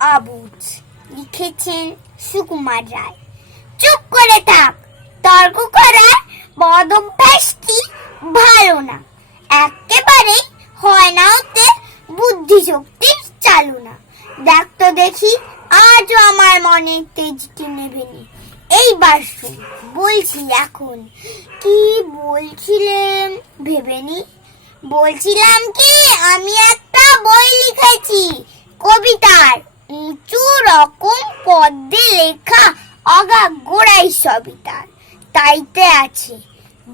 অবুঝ। লিখেছেন সুকুমার রায়। চুপ করে থাক, তর্ক করার বদ অভ্যাসটি ভালো না, একেবারেই হয় না ওতে বুদ্ধি শক্তির চালনা। দেখ তো দেখি আজও আমার মনের তেজটি নেভেনি। এইবার শুন, বলছি এখন। কি বলছিলেন ভেবেনি? বলছিলাম কি, আমি একটা বই লিখেছি, কবিতার উঁচু রকম পদ্মে লেখা, অগা গোড়াই সবই তার। তাইতে আছে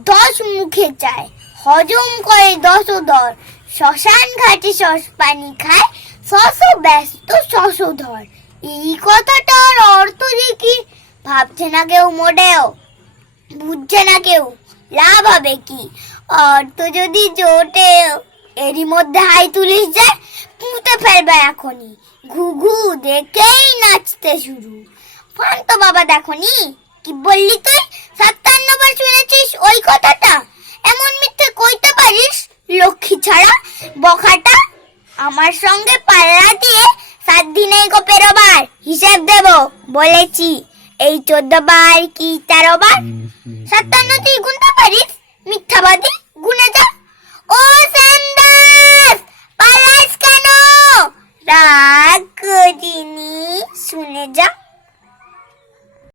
10 মুখে চায়, হজম করে 10 দর, শ্মশান ঘাটে পানি খায়, ব্যস্ত শশধর। এই কথাটার অর্থ যে কি ভাবছে না কেউ, মোটেও বুঝছে না কেউ। লাভ হবে কি? অর্থ যদি জোটেও এরই মধ্যে হাই তুলিস যে পুঁতে ফেলবে এখনই। ঘুঘু দেখেই নাচতে শুরু। ফান্ত বাবা দেখনি? কি বললি তুই? 57 বার শুনেছিস ওই কথাটা? এমন মিথ্যে কইতে পারিস লক্ষ্মী ছাড়া বখাটা? আমার সঙ্গে পাল্লা দিয়ে 7 দিনেই গো পেরোবার হিসেব দেব বলেছি। এই 14 বার কি 13 বার? 57 তুই গুনতে পারিস? মিথ্যাবাদী, গুনে যা।